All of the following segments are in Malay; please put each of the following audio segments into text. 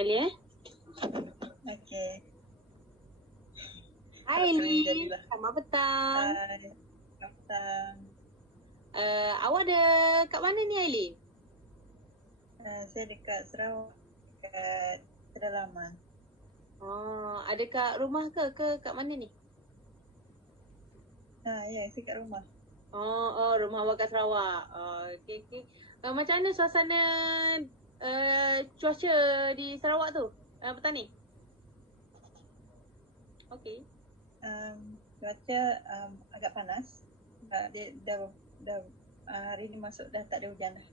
Elin. Okey. Hai Elin, selamat petang. Hai, selamat petang. Awak ada kat mana ni Elin? Saya dekat Sarawak, dekat pedalaman. Ada kat rumah ke kat mana ni? Ya, saya kat rumah. Rumah awak kat Sarawak. Okey. Macam mana suasana cuaca di Sarawak tu? Petang ni? Okey. Cuaca agak panas. Dia dah hari ni masuk dah tak ada hujan dah.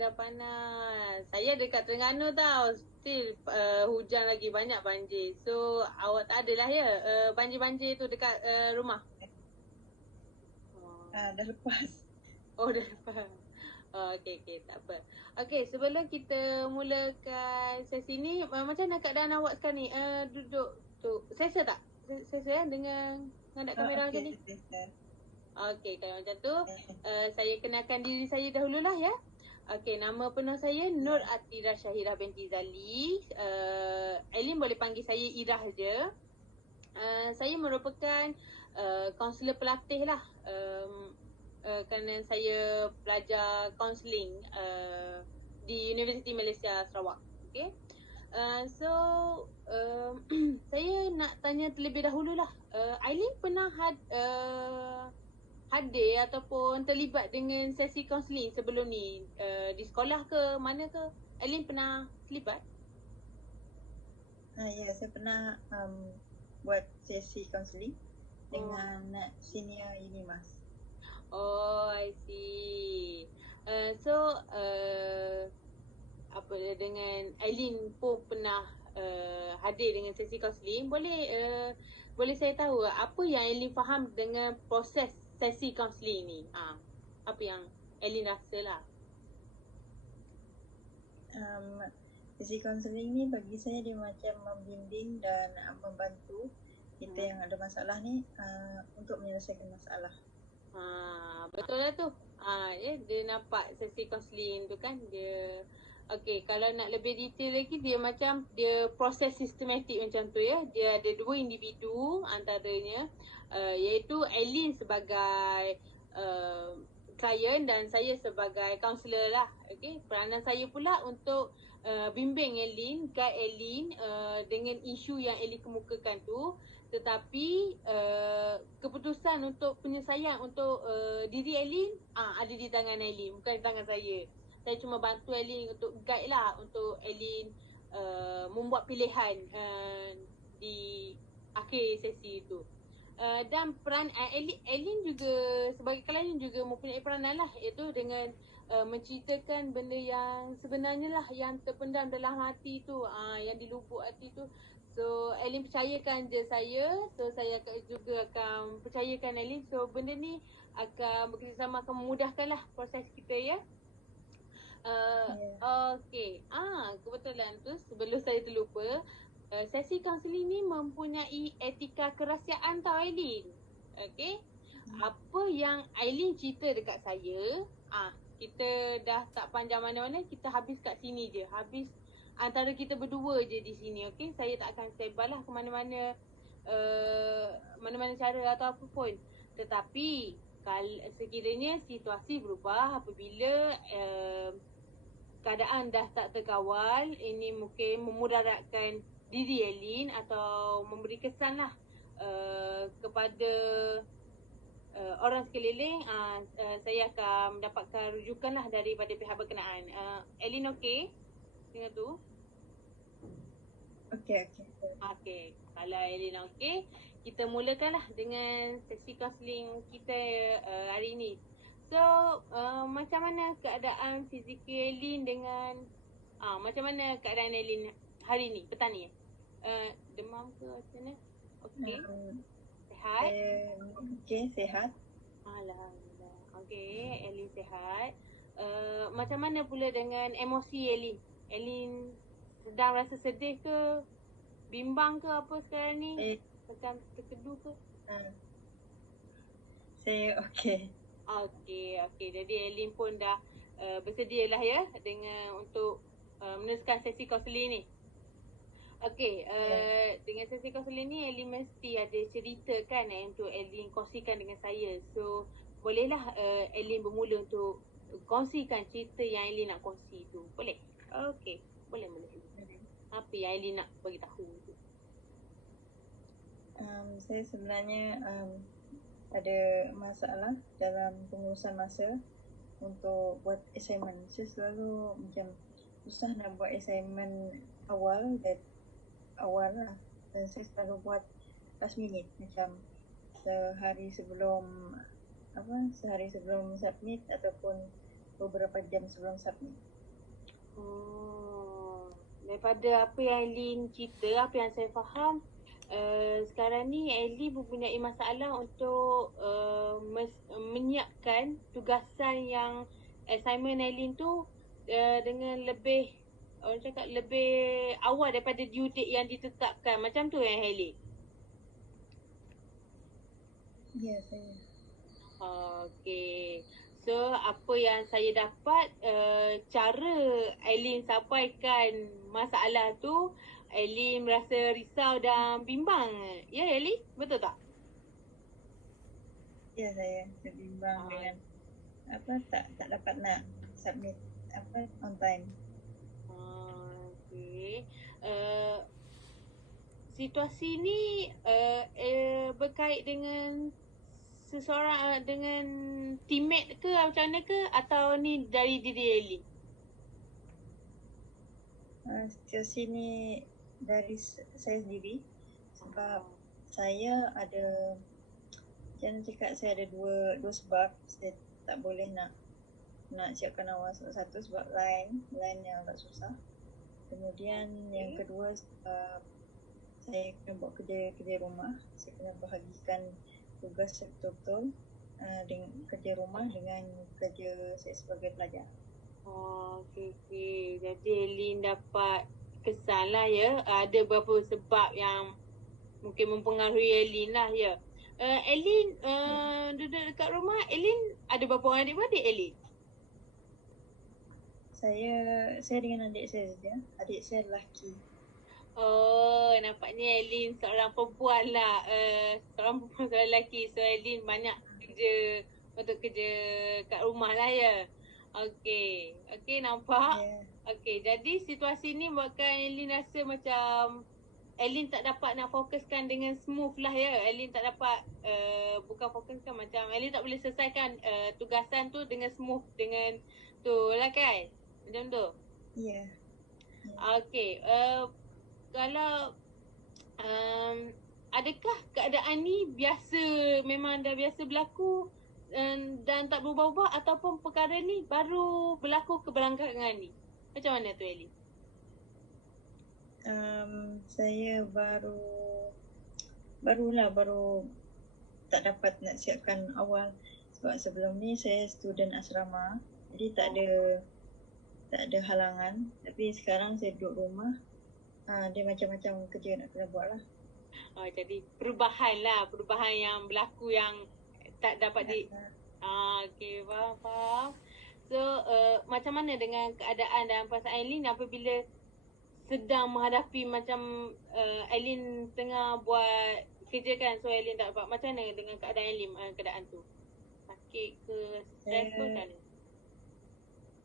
Dah panas. Saya dekat Terengganu tau. Still hujan lagi, banyak banjir. So awak tak adalah ya banjir-banjir tu dekat rumah? Dah lepas. Dah lepas. Okey, tak apa. Okey, sebelum kita mulakan sesi ni, macam mana keadaan awak sekarang ni? Duduk tu. Selesa tak? Selesa dengan hadap kamera macam ni? Okey, kalau macam tu, saya kenalkan diri saya dahululah ya. Okey, nama penuh saya Nur Atira Syahirah binti Zali. Elin boleh panggil saya Irah je. Saya merupakan kaunselor pelatih lah. Kerana saya pelajar kaunseling di Universiti Malaysia Sarawak. Okay. Saya nak tanya terlebih dahulu lah. Aileen pernah hadir ataupun terlibat dengan sesi kaunseling sebelum ni? Di sekolah ke, mana ke? Aileen pernah terlibat? Ya, saya pernah buat sesi kaunseling dengan senior Unimas. I see. Dengan Aileen pun pernah hadir dengan sesi kaunseling. Boleh saya tahu apa yang Aileen faham dengan proses sesi kaunseling ni? Apa yang Aileen rasa lah? Sesi kaunseling ni bagi saya dia macam membimbing dan membantu kita yang ada masalah ni untuk menyelesaikan masalah. Betul lah tu. Dia nampak sesi kaunseling tu kan, dia kalau nak lebih detail lagi, dia proses sistematik macam tu ya. Dia ada dua individu antaranya, iaitu Aileen sebagai klien dan saya sebagai kaunselor lah. Peranan saya pula untuk bimbing Aileen, guide Aileen dengan isu yang Aileen kemukakan tu. Tetapi keputusan untuk penyelesaian untuk diri Aileen ada di tangan Aileen, bukan di tangan saya. Saya cuma bantu Aileen untuk guide lah, untuk Aileen membuat pilihan di akhir sesi itu. Dan peran Aileen juga sebagai klien juga mempunyai peranan lah, iaitu dengan menceritakan benda yang sebenarnya lah, yang terpendam dalam hati tu, yang di lubuk hati tu. So Aileen percayakan je saya, so saya juga akan percayakan Aileen. So benda ni akan bekerjasama, akan memudahkan lah proses kita ya. Okey. Kebetulan tu sebelum saya terlupa, sesi kaunseling ni mempunyai etika kerahsiaan tau Aileen. Okey. Apa yang Aileen cerita dekat saya, kita dah tak panjang mana-mana, kita habis kat sini je. Habis antara kita berdua je di sini, okey. Saya tak akan sebar lah ke mana-mana mana-mana cara atau apa pun. Tetapi sekiranya situasi berubah apabila keadaan dah tak terkawal, ini mungkin memudaratkan diri Aileen atau memberi kesan lah kepada orang sekeliling, saya akan mendapatkan rujukan lah daripada pihak berkenaan. Aileen okey dengan tu? Okey. Kalau Aileen okey, kita mulakanlah dengan sesi kaunseling kita hari ini. So, macam mana keadaan fizikal Aileen dengan macam mana keadaan Aileen hari ni, petang ni? Demam ke macam mana? Okey. Sihat? Sihat. Alhamdulillah. Okey, Aileen sihat. Macam mana pula dengan emosi Aileen? Aileen sedang rasa sedih ke? Bimbang ke apa sekarang ni? Macam terkedu ke? Saya okey. Okey. Jadi Aileen pun dah bersedia lah ya dengan untuk meneruskan sesi kaunseling ni. Okey, dengan sesi kaunseling ni Elin mesti ada cerita kan untuk Elin kongsikan dengan saya. So, bolehlah Elin bermula untuk kongsikan cerita yang Elin nak kongsi tu. Boleh? Okey, boleh. Apa yang Elin nak bagi tahu tu? Saya sebenarnya ada masalah dalam pengurusan masa untuk buat assignment. Saya selalu macam susah nak buat assignment awal lah. Dan saya selalu buat last minute, macam sehari sebelum submit ataupun beberapa jam sebelum submit. Daripada apa yang Elin cerita, apa yang saya faham, sekarang ni Elin mempunyai masalah untuk menyiapkan tugasan yang assignment Elin tu dengan lebih awal daripada due date yang ditetapkan. Macam tu yang Elin? Ya, saya. Okey. So, apa yang saya dapat, cara Elin sampaikan masalah tu, Elin merasa risau dan bimbang. Ya, Elin? Betul tak? Ya, saya bimbang dengan tak dapat nak submit on time. Okey. Situasi ni berkait dengan seseorang, dengan teammate ke macam mana ke, atau ni dari diri Elin? Situasi ni dari saya sendiri, sebab saya ada, jangan cakap, saya ada dua sebab saya tak boleh nak siapkan awal. Satu sebab line yang agak susah. Kemudian yang kedua sebab saya kena buat kerja rumah. Saya kena bahagikan tugas saya betul-betul dengan kerja rumah dengan kerja saya sebagai pelajar. Okey. Jadi Elin dapat kesan lah ya. Ada beberapa sebab yang mungkin mempengaruhi Elin lah ya. Elin duduk dekat rumah, Elin ada berapa orang adik-beradik Elin? Saya dengan adik saya saja. Adik saya lelaki. Nampaknya Elin seorang perempuan lah. Seorang perempuan, seorang lelaki. So Elin banyak kerja kat rumah lah ya. Okey, nampak? Yeah. Okey, jadi situasi ni buatkan Elin rasa macam Elin tak dapat nak fokuskan dengan smooth lah ya. Elin tak dapat, bukan fokuskan, macam Elin tak boleh selesaikan tugasan tu dengan smooth, dengan tu lah kan? Macam tu? Ya. Yeah. Okey, kalau adakah keadaan ni memang dah biasa berlaku dan tak berubah-ubah, ataupun perkara ni baru berlaku kebelakangan ni? Macam mana tu Elin? Saya baru tak dapat nak siapkan awal, sebab sebelum ni saya student asrama, jadi tak ada halangan. Tapi sekarang saya duduk rumah, dia macam-macam kerja nak kena buat lah. Jadi perubahan yang berlaku yang tak dapat okey, faham. So macam mana dengan keadaan dan perasaan Elin apabila sedang menghadapi macam Elin tengah buat kerja kan, so Elin tak dapat, macam mana dengan keadaan Elin, keadaan tu? Sakit ke, stres ke, macam mana?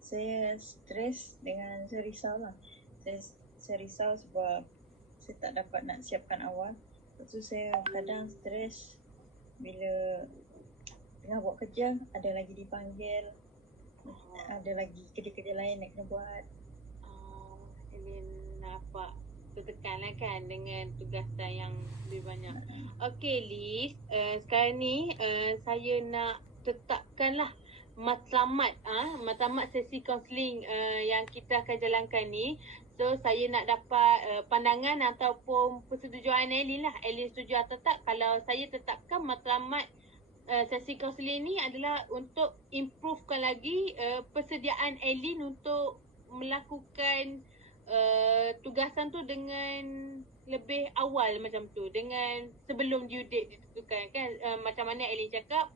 Saya stres dengan saya risau lah. Saya risau sebab saya tak dapat nak siapkan awal. Lepas tu saya kadang stres bila tengah buat kerja, ada lagi dipanggil, ada lagi kerja-kerja lain nak kena buat. Elin nampak tertekan lah kan dengan tugasan yang lebih banyak. Okey Liz, sekarang ni saya nak tetapkanlah matlamat sesi kaunseling yang kita akan jalankan ni. So saya nak dapat pandangan ataupun persetujuan Elin lah. Elin setuju atau tak kalau saya tetapkan matlamat sesi kaunseling ni adalah untuk improvekan lagi persediaan Elin untuk melakukan tugasan tu dengan lebih awal macam tu, dengan sebelum due date ditentukan kan. Macam mana Elin cakap,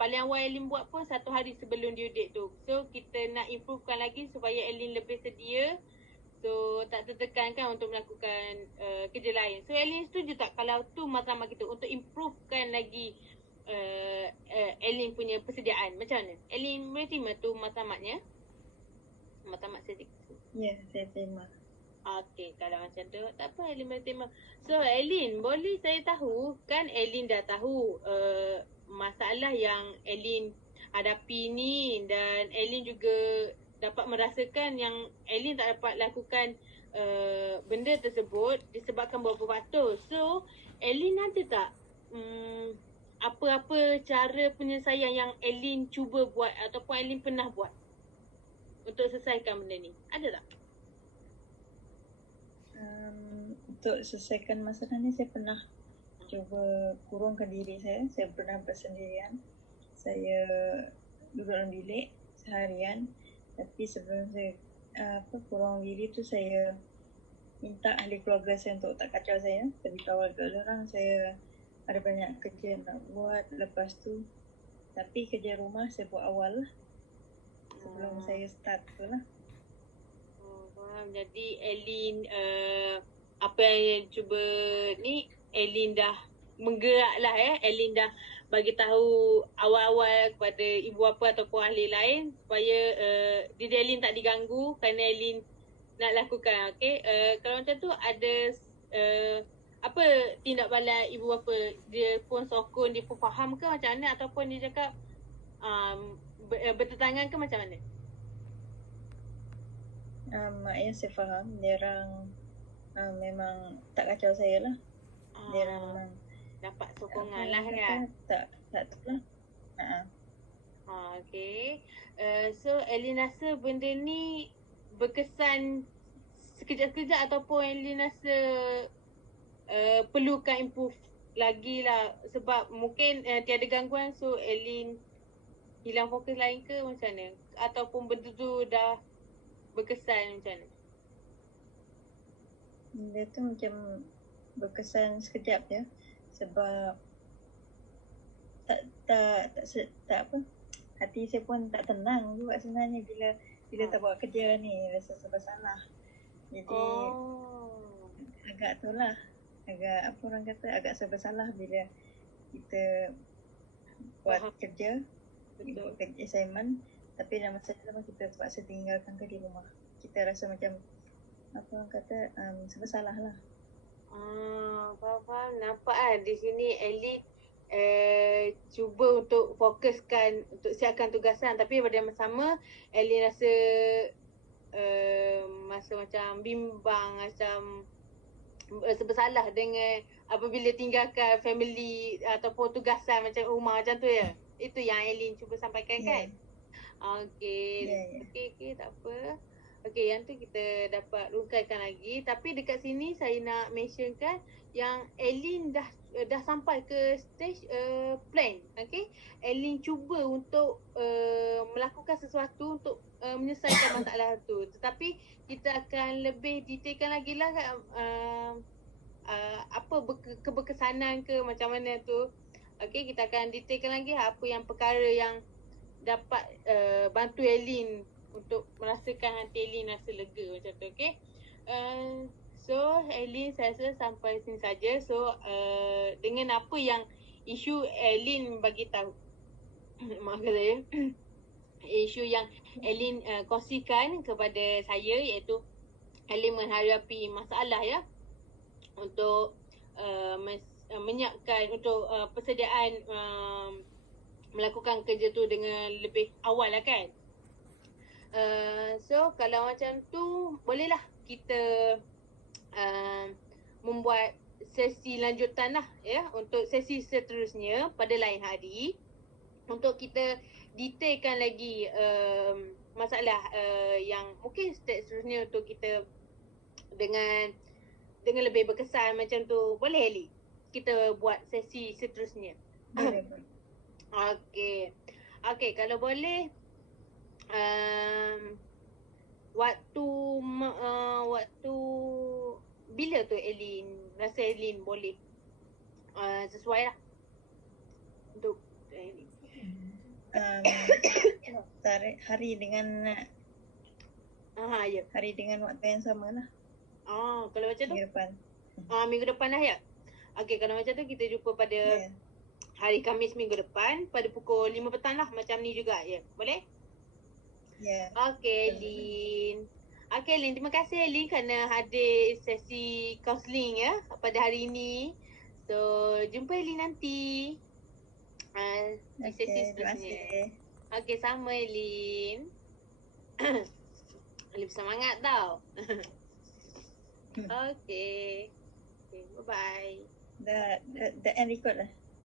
paling awal Elin buat pun 1 hari sebelum due date tu. So kita nak improvekan lagi supaya Elin lebih sedia So tak tertekan kan untuk melakukan kerja lain. So Elin setuju tak kalau tu matlamat kita untuk improvekan lagi Elin punya persediaan? Macam mana? Elin boleh terima tu matlamatnya? Matlamat sedik. Ya, saya terima. Okay, kalau macam tu tak apa, Elin boleh terima. So Elin, boleh saya tahu kan Elin dah tahu masalah yang Elin hadapi ni, dan Elin juga dapat merasakan yang Elin tak dapat lakukan benda tersebut disebabkan beberapa faktor. So Elin ada tak apa-apa cara penyelesaian yang Elin cuba buat ataupun Elin pernah buat untuk selesaikan benda ni? Ada tak? Untuk selesaikan masalah ni saya pernah cuba kurungkan diri saya. Saya pernah bersendirian. Saya duduk dalam bilik seharian. Tapi sebelum saya kurang diri tu, saya minta ahli keluarga saya untuk tak kacau saya. Saya beritahu kepada orang saya ada banyak kerja nak buat lepas tu. Tapi kerja rumah saya buat awal lah, sebelum saya start tu lah. Faham. Jadi Elin apa yang cuba ni, Elin dah menggerak lah Elin dah bagi tahu awal-awal kepada ibu bapa ataupun ahli lain supaya diri Elin tak diganggu kerana Elin nak lakukan. Okey, kalau macam tu ada apa tindak balas ibu bapa? Dia pun sokong, dia pun faham ke macam mana, ataupun dia cakap bertentangan ke macam mana? Mak ayah saya faham. Dia orang memang tak kacau saya lah. Dia orang memang dapat sokongan lah kan? Tak tu lah. Okay. So Elin rasa benda ni berkesan sekejap-sekejap ataupun Elin rasa perlukan improve lagi lah, sebab mungkin tiada gangguan, so Elin hilang fokus lain ke macam mana? Ataupun benda tu dah berkesan macam mana? Dia tu macam berkesan sekejap je, sebab tak apa, hati saya pun tak tenang juga sebenarnya bila tak buat kerja ni, rasa serba salah. Jadi agak tu lah, agak apa orang kata, agak serba salah bila kita buat kerja, buat assignment, tapi dalam masa yang sama kita terpaksa tinggalkan kerja di rumah. Kita rasa macam apa orang kata, serba salah lah. Faham. Nampak kan di sini Elin cuba untuk fokuskan, untuk siapkan tugasan, tapi pada yang sama Elin rasa masa macam bimbang, macam bersalah dengan apabila tinggalkan family ataupun tugasan macam rumah macam tu ya. Itu yang Elin cuba sampaikan kan? Okay. Okay, tak apa. Okay, yang tu kita dapat rungkaikan lagi. Tapi dekat sini saya nak mentionkan yang Elin dah sampai ke stage plan. Okay, Elin cuba untuk melakukan sesuatu untuk menyelesaikan masalah tu. Tetapi kita akan lebih detailkan lagi lah kan, apa keberkesanan ke macam mana tu. Okay, kita akan detailkan lagi apa yang perkara yang dapat bantu Elin untuk merasakan hati Elin rasa lega macam tu. Okay, so Elin saya rasa sampai sini saja. So dengan apa yang isu Elin bagi tahu maafkan saya isu yang Elin kongsikan kepada saya, iaitu Elin menghadapi masalah ya untuk menyiapkan untuk persediaan melakukan kerja tu dengan lebih awal lah kan. So kalau macam tu bolehlah kita membuat sesi lanjutan lah ya, untuk sesi seterusnya pada lain hari, untuk kita detailkan lagi masalah yang mungkin seterusnya untuk kita dengan lebih berkesan macam tu. Boleh Eli? Kita buat sesi seterusnya. Okay, kalau boleh waktu bila tu Elin rasa Elin boleh sesuai lah untuk tarik hari dengan Ya. Hari dengan waktu yang sama lah. Kalau macam tu? Minggu depan. Minggu depan lah ya. Okey, kalau macam tu kita jumpa pada Ya. hari Khamis minggu depan pada pukul 5 petang lah, macam ni juga ya. Boleh? Ya. Okey, Lin. Okey, Lin. Terima kasih, Lin, kerana hadir sesi kaunseling ya pada hari ini. So, jumpa Lin nanti. Di sesi Okey, terima seterusnya. kasih. Okey, sama Lin. Lin semangat tau. Okey. Okay, bye-bye. Dah end record lah.